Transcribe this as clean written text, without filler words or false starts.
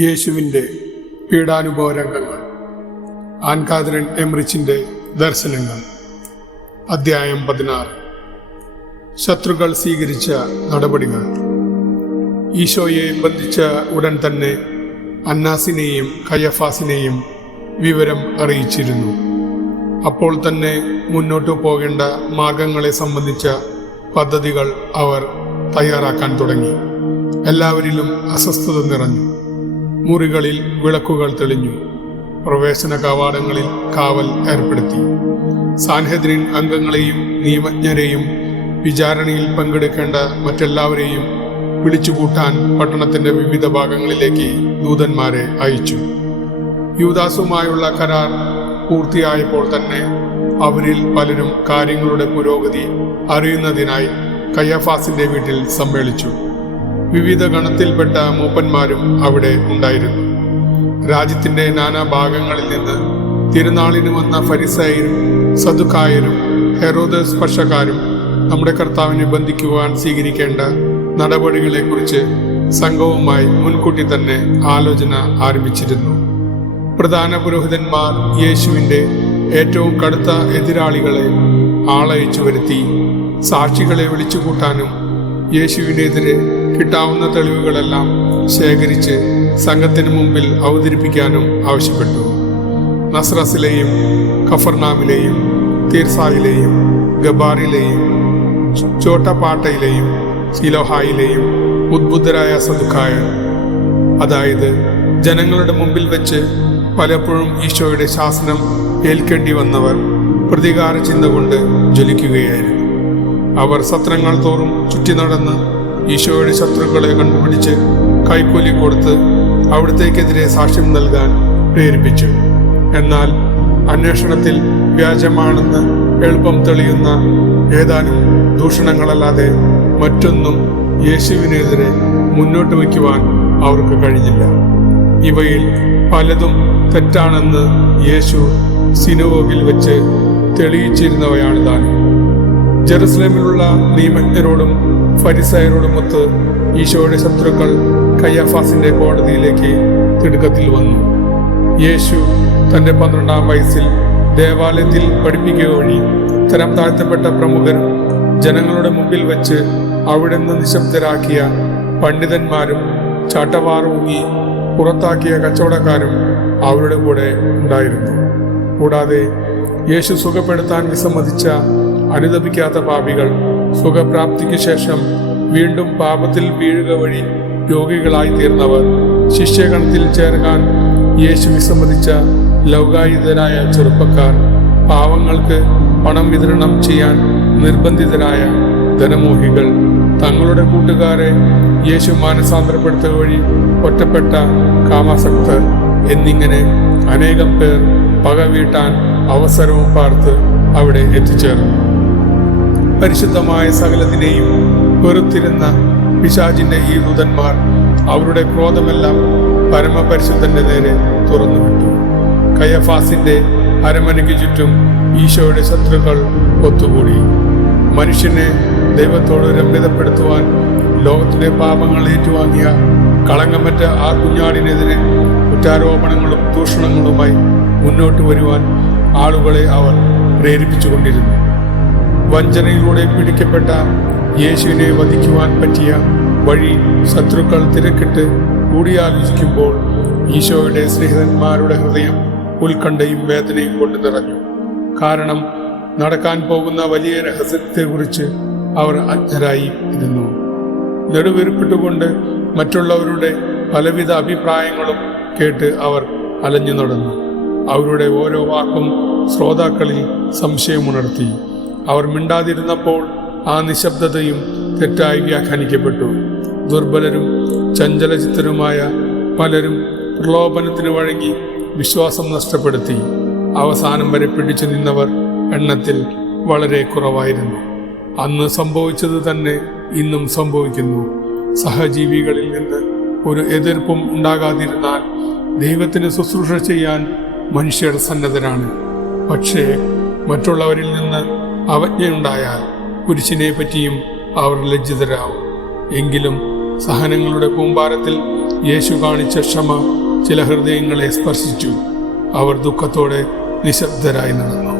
യേശുവിൻ്റെ പീഡാനുഭവരംഗങ്ങൾ. An Catherine എംറിച്ചിൻ്റെ ദർശനങ്ങൾ. അധ്യായം 16. ശത്രുക്കൾ സ്വീകരിച്ച നടപടികൾ. ഈശോയെ ബന്ധിച്ച ഉടൻ തന്നെ അന്നാസിനെയും കയഫാസിനെയും വിവരം അറിയിച്ചിരുന്നു. അപ്പോൾ തന്നെ മുന്നോട്ടു പോകേണ്ട മാർഗങ്ങളെ സംബന്ധിച്ച പദ്ധതികൾ അവർ തയ്യാറാക്കാൻ തുടങ്ങി. എല്ലാവരിലും അസ്വസ്ഥത നിറഞ്ഞു. മുറികളിൽ വിളക്കുകൾ തെളിഞ്ഞു. പ്രവേശന കവാടങ്ങളിൽ കാവൽ ഏർപ്പെടുത്തി. സാൻഹെദ്രിൻ അംഗങ്ങളെയും നിയമജ്ഞരെയും വിചാരണയിൽ പങ്കെടുക്കേണ്ട മറ്റെല്ലാവരെയും വിളിച്ചുകൂട്ടാൻ പട്ടണത്തിന്റെ വിവിധ ഭാഗങ്ങളിലേക്ക് ദൂതന്മാരെ അയച്ചു. യൂദാസുമായുള്ള കരാർ പൂർത്തിയായപ്പോൾ തന്നെ അവരിൽ പലരും കാര്യങ്ങളുടെ പുരോഗതി അറിയുന്നതിനായി കയ്യഫാസിന്റെ വീട്ടിൽ സമ്മേളിച്ചു. വിവിധ ഗണത്തിൽപ്പെട്ട മൂപ്പന്മാരും അവിടെ ഉണ്ടായിരുന്നു. രാജ്യത്തിന്റെ നാനാഭാഗങ്ങളിൽ നിന്ന് തിരുനാളിന് വന്ന ഫരിസയരും സദുക്കായരും ഹെരോദ് സ്പർശക്കാരും നമ്മുടെ കർത്താവിനെ ബന്ധിക്കുവാൻ സ്വീകരിക്കേണ്ട നടപടികളെക്കുറിച്ച് സംഘവുമായി മുൻകൂട്ടി തന്നെ ആലോചന ആരംഭിച്ചിരുന്നു. പ്രധാന പുരോഹിതന്മാർ യേശുവിൻ്റെ ഏറ്റവും കടുത്ത എതിരാളികളെ ആളയച്ചു വരുത്തി സാക്ഷികളെ വിളിച്ചുകൂട്ടാനും യേശുവിനെതിരെ കിട്ടാവുന്ന തെളിവുകളെല്ലാം ശേഖരിച്ച് സംഘത്തിന് മുമ്പിൽ അവതരിപ്പിക്കാനും ആവശ്യപ്പെട്ടു. നസ്രസിലെയും കഫർനാമിലെയും തീർസായിലെയും ഗബാറിലെയും ചോട്ടപ്പാട്ടയിലെയും സിലോഹായിലെയും ഉദ്ബുദ്ധരായ സദുക്കായർ, അതായത് ജനങ്ങളുടെ മുമ്പിൽ വെച്ച് പലപ്പോഴും ഈശോയുടെ ശാസനം ഏൽക്കേണ്ടി വന്നവർ, പ്രതികാര ചിന്ത കൊണ്ട് ജ്വലിക്കുകയായിരുന്നു. അവർ സത്രങ്ങൾ തോറും ചുറ്റി നടന്ന് ഈശോയുടെ ശത്രുക്കളെ കണ്ടുപിടിച്ച് കൈക്കൂലി കൊടുത്ത് അവിടത്തേക്കെതിരെ സാക്ഷ്യം നൽകാൻ പ്രേരിപ്പിച്ചു. എന്നാൽ അന്വേഷണത്തിൽ വ്യാജമാണെന്ന് എളുപ്പം തെളിയുന്ന ഏതാനും ദൂഷണങ്ങളല്ലാതെ മറ്റൊന്നും യേശുവിനെതിരെ മുന്നോട്ട് വയ്ക്കുവാൻ അവർക്ക് കഴിഞ്ഞില്ല. ഇവയിൽ പലതും തെറ്റാണെന്ന് യേശു സിനഗോഗിൽ വെച്ച് തെളിയിച്ചിരുന്നവയാണ് താനും. ജെറുസലേമിലുള്ള നിയമജ്ഞരോടും ഫരിസയരോടുമൊത്ത് ഈശോയുടെ ശത്രുക്കൾ കയ്യഫാസിന്റെ കോടതിയിലേക്ക് തിടുക്കത്തിൽ വന്നു. യേശു തന്റെ 12-ാം വയസ്സിൽ ദേവാലയത്തിൽ പഠിപ്പിക്കുക വഴി തരം താഴ്ത്തപ്പെട്ട പ്രമുഖരും ജനങ്ങളുടെ മുമ്പിൽ വെച്ച് അവിടെ നിന്ന് നിശബ്ദരാക്കിയ പണ്ഡിതന്മാരും ചാട്ടവാറൂങ്ങി പുറത്താക്കിയ കച്ചവടക്കാരും അവരുടെ കൂടെ ഉണ്ടായിരുന്നു. കൂടാതെ യേശു സുഖപ്പെടുത്താൻ വിസമ്മതിച്ച അനുതപിക്കാത്ത പാപികൾ, സുഖപ്രാപ്തിക്ക് ശേഷം വീണ്ടും പാപത്തിൽ വീഴുക വഴി രോഗികളായി തീർന്നവർ, ശിഷ്യഗണത്തിൽ ചേർക്കാൻ യേശു വിസമ്മതിച്ച ലൗകായുധരായ ചെറുപ്പക്കാർ, പാവങ്ങൾക്ക് പണം വിതരണം ചെയ്യാൻ നിർബന്ധിതരായ ധനമോഹികൾ, തങ്ങളുടെ കൂട്ടുകാരെ യേശു മാനസാന്തരപ്പെടുത്തുക വഴി ഒറ്റപ്പെട്ട കാമാസക്തർ എന്നിങ്ങനെ അനേകം പേർ പക വീട്ടാൻ അവസരവും പാർത്ത് അവിടെ എത്തിച്ചേർന്നു. പരിശുദ്ധമായ സകലത്തിനെയും വെറുത്തിരുന്ന പിശാചിന്റെ ഈ ദൂതന്മാർ അവരുടെ ക്രോധമെല്ലാം പരമപരിശുദ്ധന്റെ നേരെ തുറന്നുവിട്ടു. കയ്യഫാസിന്റെ അരമനയ്ക്ക് ചുറ്റും ഈശോയുടെ ശത്രുക്കൾ ഒത്തുകൂടി. മനുഷ്യനെ ദൈവത്തോട് രമ്യതപ്പെടുത്തുവാൻ ലോകത്തിലെ പാപങ്ങൾ ഏറ്റുവാങ്ങിയ കളങ്കമറ്റ ആ കുഞ്ഞാടിനെതിരെ കുറ്റാരോപണങ്ങളും ദൂഷണങ്ങളുമായി മുന്നോട്ട് വരുവാൻ ആളുകളെ അവർ പ്രേരിപ്പിച്ചുകൊണ്ടിരുന്നു. വഞ്ചനയിലൂടെ പിടിക്കപ്പെട്ട യേശുവിനെ വധിക്കുവാൻ പറ്റിയ വഴി ശത്രുക്കൾ തിരക്കിട്ട് കൂടിയാലോചിക്കുമ്പോൾ ഈശോയുടെ സ്നേഹിതന്മാരുടെ ഹൃദയം ഉത്കണ്ഠയും വേദനയും കൊണ്ട് നിറഞ്ഞു. കാരണം നടക്കാൻ പോകുന്ന വലിയ രഹസ്യത്തെക്കുറിച്ച് അവർ അജ്ഞരായി ഇരുന്നു. നെടുവീർപ്പിട്ടുകൊണ്ട് മറ്റുള്ളവരുടെ പലവിധ അഭിപ്രായങ്ങളും കേട്ട് അവർ അലഞ്ഞു നടന്നു. അവരുടെ ഓരോ വാക്കും ശ്രോതാക്കളിൽ സംശയമുണർത്തി. അവർ മിണ്ടാതിരുന്നപ്പോൾ ആ നിശബ്ദതയും തെറ്റായി വ്യാഖ്യാനിക്കപ്പെട്ടു. ദുർബലരും ചഞ്ചലചിത്തരുമായ പലരും പ്രലോഭനത്തിന് വഴങ്ങി വിശ്വാസം നഷ്ടപ്പെടുത്തി. അവസാനം വരെ പിടിച്ചു നിന്നവർ എണ്ണത്തിൽ വളരെ കുറവായിരുന്നു. അന്ന് സംഭവിച്ചത് തന്നെ ഇന്നും സംഭവിക്കുന്നു. സഹജീവികളിൽ നിന്ന് ഒരു എതിർപ്പും ഉണ്ടാകാതിരുന്നാൽ ദൈവത്തിന് ശുശ്രൂഷ ചെയ്യാൻ മനുഷ്യർ സന്നദ്ധരാണ്. പക്ഷേ മറ്റുള്ളവരിൽ നിന്ന് അവജ്ഞയുണ്ടായാൽ കുരിശിനെ പറ്റിയും അവർ ലജ്ജിതരാകും. എങ്കിലും സഹനങ്ങളുടെ കൂമ്പാരത്തിൽ യേശു കാണിച്ച ക്ഷമ ചില ഹൃദയങ്ങളെ സ്പർശിച്ചു. അവർ ദുഃഖത്തോടെ നിശബ്ദരായി നടന്നു.